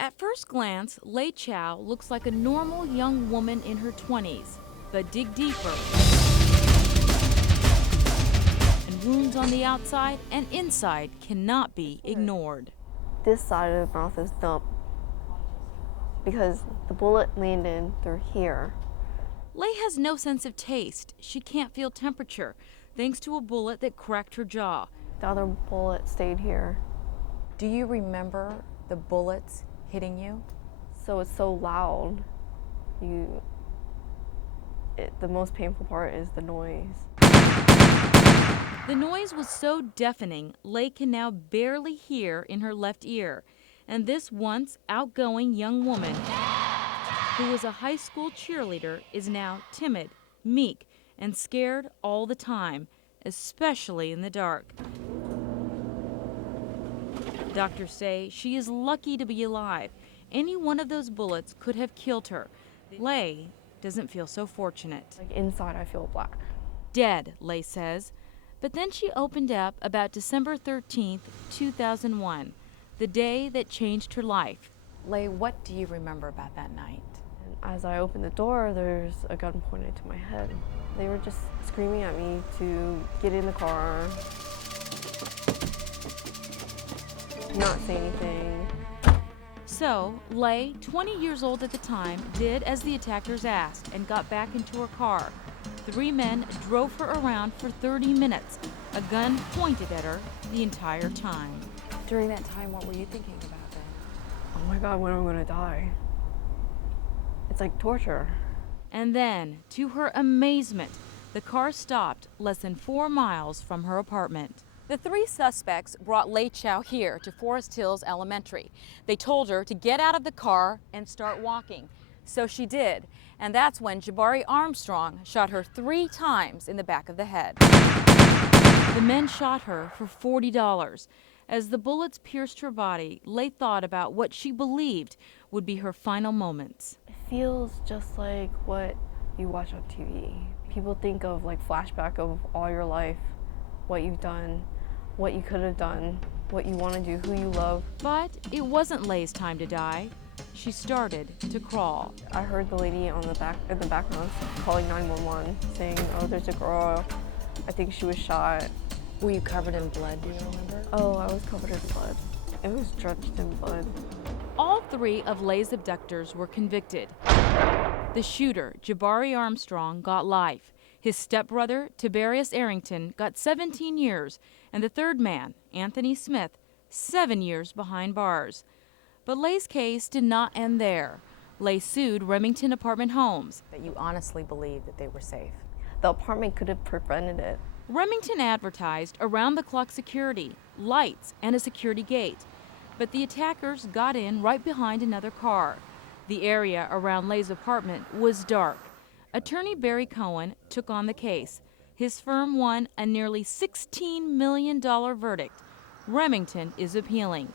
At first glance, Lei Chau looks like a normal young woman in her 20s, but dig deeper, and wounds on the outside and inside cannot be ignored. This side of the mouth is numb because the bullet landed through here. Lei has no sense of taste. She can't feel temperature, thanks to a bullet that cracked her jaw. The other bullet stayed here. Do you remember the bullets hitting you? So it's so loud. The most painful part is the noise. The noise was so deafening, Lei can now barely hear in her left ear. And this once outgoing young woman, who was a high school cheerleader, is now timid, meek, and scared all the time, especially in the dark. Doctors say she is lucky to be alive. Any one of those bullets could have killed her. Lei doesn't feel so fortunate. Like inside, I feel black. Dead, Lei says. But then she opened up about December 13th, 2001, the day that changed her life. Lei, what do you remember about that night? And as I opened the door, there's a gun pointed to my head. They were just screaming at me to get in the car, not say anything. So, Lei, 20 years old at the time, did as the attackers asked and got back into her car. 3 men drove her around for 30 minutes, a gun pointed at her the entire time. During that time, what were you thinking about then? Oh my God, when am I gonna die? It's like torture. And then, to her amazement, the car stopped less than 4 miles from her apartment. The 3 suspects brought Lei Chau here to Forest Hills Elementary. They told her to get out of the car and start walking. So she did, and that's when Jabari Armstrong shot her 3 times in the back of the head. The men shot her for $40. As the bullets pierced her body, Lei thought about what she believed would be her final moments. It feels just like what you watch on TV. People think of like flashback of all your life, what you've done, what you could have done, what you want to do, who you love. But it wasn't Lei's time to die. She started to crawl. I heard the lady in the background calling 911, saying, "Oh, there's a girl. I think she was shot." Were you covered in blood, do you remember? Oh, I was covered in blood. It was drenched in blood. All 3 of Lei's abductors were convicted. The shooter, Jabari Armstrong, got life. His stepbrother, Tiberius Arrington, got 17 years, and the 3rd man, Anthony Smith, 7 years behind bars. But Lei's case did not end there. Lei sued Remington Apartment Homes. That you honestly believe that they were safe? The apartment could have prevented it. Remington advertised around-the-clock security, lights, and a security gate. But the attackers got in right behind another car. The area around Lei's apartment was dark. Attorney Barry Cohen took on the case. His firm won a nearly $16 million verdict. Remington is appealing.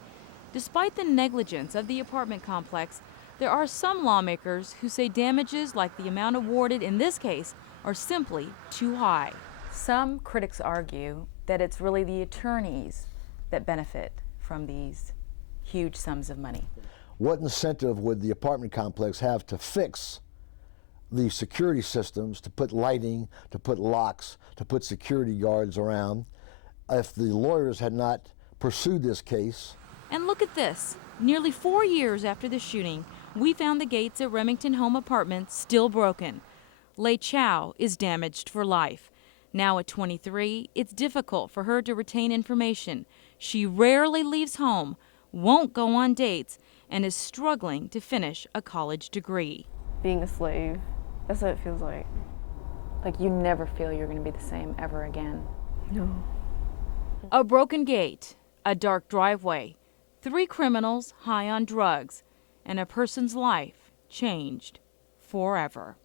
Despite the negligence of the apartment complex, there are some lawmakers who say damages like the amount awarded in this case are simply too high. Some critics argue that it's really the attorneys that benefit from these huge sums of money. What incentive would the apartment complex have to fix the security systems, to put lighting, to put locks, to put security guards around, if the lawyers had not pursued this case? And look at this. Nearly 4 years after the shooting, we found the gates at Remington Home Apartments still broken. Lei Chau is damaged for life. Now at 23, it's difficult for her to retain information. She rarely leaves home, won't go on dates, and is struggling to finish a college degree. Being a slave, that's what it feels like. Like you never feel you're going to be the same ever again. No. A broken gate, a dark driveway, 3 criminals high on drugs, and a person's life changed forever.